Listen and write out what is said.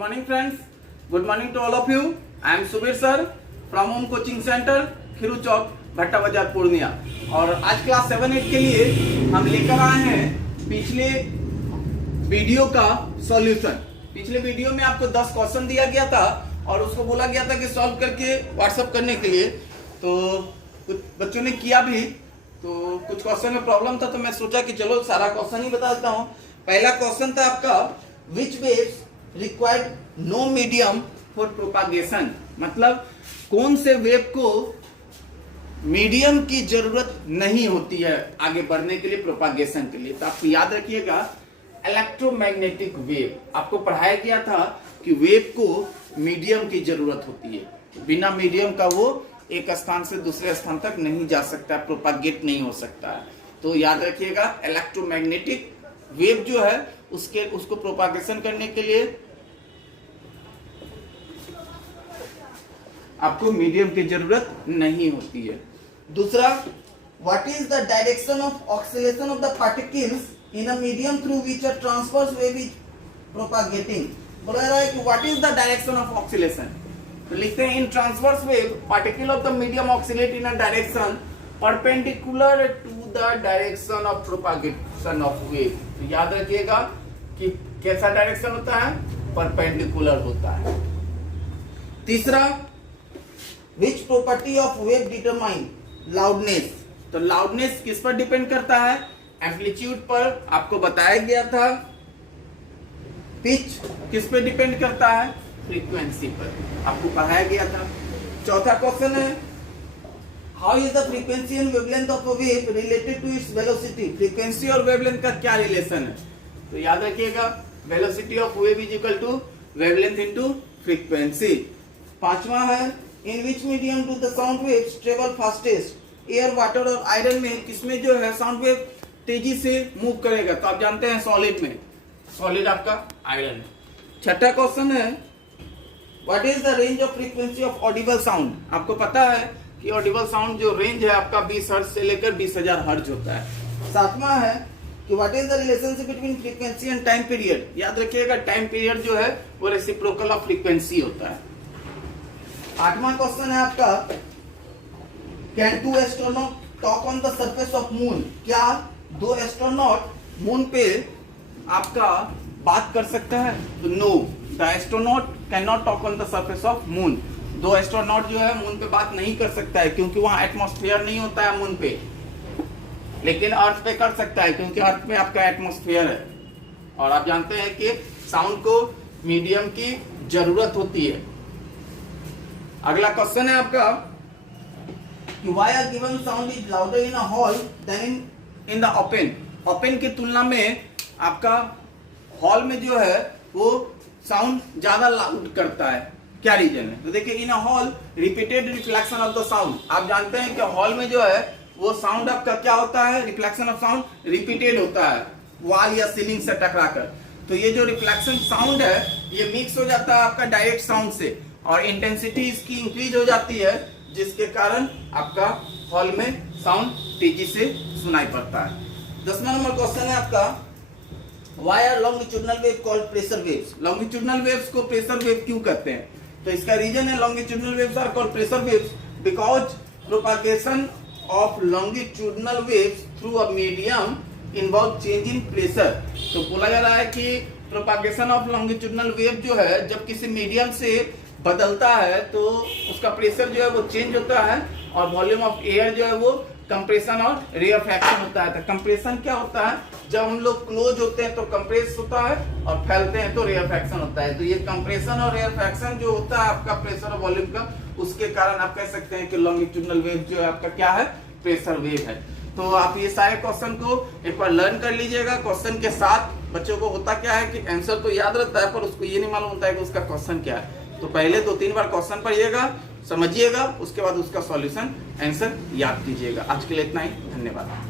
morning friends. Good morning to all of you. I am Subir sir from Home Coaching Center, खिरू चौक, भट्टा बाजार, पूर्णिया। और आज class 7-8 के लिए हम लेकर आए हैं पिछले वीडियो का सॉल्यूशन। पिछले वीडियो में आपको 10 क्वेश्चन दिया गया था और उसको बोला गया था कि सॉल्व करके व्हाट्सएप करने के लिए। तो कुछ बच्चों ने किया भी, तो कुछ क्वेश्चन में प्रॉब्लम था, तो मैं सोचा कि चलो सारा क्वेश्चन ही बता देता हूँ। पहला क्वेश्चन था आपका, which waves required no medium for propagation, मतलब कौन से वेव को मीडियम की जरूरत नहीं होती है आगे बढ़ने के लिए, प्रोपागेशन के लिए। तो आपको याद रखिएगा इलेक्ट्रोमैग्नेटिक वेव आपको पढ़ाया गया था कि वेव को मीडियम की जरूरत होती है, बिना मीडियम का वो एक स्थान से दूसरे स्थान तक नहीं जा सकता, प्रोपागेट नहीं हो सकता है। तो याद रखिएगा इलेक्ट्रोमैग्नेटिक वेव जो है उसको प्रोपागेशन करने के लिए आपको मीडियम की जरूरत नहीं होती है। दूसरा, what is the direction of oscillation of the particles in a medium through which a transverse wave is propagating. बोला जा रहा है कि what is the direction of oscillation, तो लिखते हैं in transverse wave particle of the medium oscillate in a direction perpendicular to the direction of propagation of wave. तो याद रखिएगा कि कैसा डायरेक्शन होता है, परपेंडिकुलर होता है। तीसरा, which property of wave determine loudness, तो लाउडनेस किस पर डिपेंड करता है, एम्पलीट्यूड पर आपको बताया गया था। पिच किस पे डिपेंड करता है, फ्रीक्वेंसी पर आपको पढ़ाया गया था। चौथा क्वेश्चन है, how is the frequency and wavelength of a wave related to its velocity, frequency और वेवलेंथ का क्या रिलेशन है। तो याद रखिएगा velocity of wave is equal to wavelength into frequency. पांचवा है, in which medium to the sound waves travel fastest, air, water और आयरन में किसमें जो है साउंड वेव तेजी से मूव करेगा, तो आप जानते हैं सॉलिड में, सॉलिड आपका आयरन है। छठा क्वेश्चन है, what is the range of frequency of Audible sound, आपको पता है कि ऑडिबल साउंड जो रेंज है आपका 20 हर्ट्ज से लेकर 20,000 हर्ट्ज होता है। सातवां है कि what is the relationship between frequency and time period, याद रखिएगा टाइम पीरियड जो है वो रेसिप्रोकल ऑफ फ्रीक्वेंसी होता है। आठवां क्वेश्चन है आपका, can two astronaut talk on the surface of moon, क्या दो एस्ट्रोनॉट मून पे आपका बात कर सकता है, तो no, the astronaut can not talk on the surface of moon, दो एस्ट्रोनॉट जो है मून पे बात नहीं कर सकता है क्योंकि वहां एटमॉस्फेयर नहीं होता है मून पे, लेकिन अर्थ पे कर सकता है क्योंकि अर्थ पे आपका एटमॉस्फेयर है। और आप जानते हैं कि साउंड को मीडियम की जरूरत होती है। अगला क्वेश्चन है आपका कि why a given sound is louder in a hall than in the open, open की तुलना में आपका हॉल में जो है वो साउंड ज्यादा लाउड करता है, क्या रीजन है। तो देखिए, in a hall repeated reflection of the sound, आप जानते हैं कि हॉल में जो है वो साउंड आपका क्या होता है, रिफ्लेक्शन ऑफ साउंड रिपीटेड होता है वॉल या सीलिंग से टकराकर। तो ये जो रिफ्लेक्शन साउंड है ये मिक्स हो जाता है आपका डायरेक्ट साउंड से और इंटेंसिटी इसकी इंक्रीज हो जाती है, जिसके कारण आपका हॉल में साउंड तेजी से सुनाई पड़ता है। 10वां नंबर क्वेश्चन है आपका, why are longitudinal wave called pressure waves, longitudinal waves को प्रेशर वेव क्यों कहते हैं। तो इसका रीजन है longitudinal waves are called pressure waves because propagation of longitudinal waves through a medium involve change in pressure. तो बोला जा रहा है कि प्रोपागेशन ऑफ लॉन्गिट्यूडनल वेव जो है जब किसी मीडियम से बदलता है तो उसका प्रेशर जो है वो चेंज होता है और वॉल्यूम ऑफ एयर जो है वो कंप्रेशन और रेयरफैक्शन होता है। तो कंप्रेशन क्या होता है, जब हम लोग क्लोज होते हैं तो कंप्रेस होता है और फैलते हैं तो रेयरफैक्शन होता है। तो ये कंप्रेशन और रेयरफैक्शन जो होता है आपका प्रेशर और वॉल्यूम का, उसके कारण आप कह सकते हैं कि लॉन्गिट्यूडनल वेव जो है आपका क्या है, प्रेशर वेव है। तो आप ये सारे क्वेश्चन को एक बार लर्न कर लीजिएगा। क्वेश्चन के साथ बच्चों को होता क्या है कि आंसर तो याद रहता है पर उसको ये नहीं मालूम होता है कि उसका क्वेश्चन क्या है। तो पहले 2-3 बार क्वेश्चन पढ़िएगा, समझिएगा, उसके बाद उसका सॉल्यूशन आंसर याद कीजिएगा। आज के लिए इतना ही, धन्यवाद।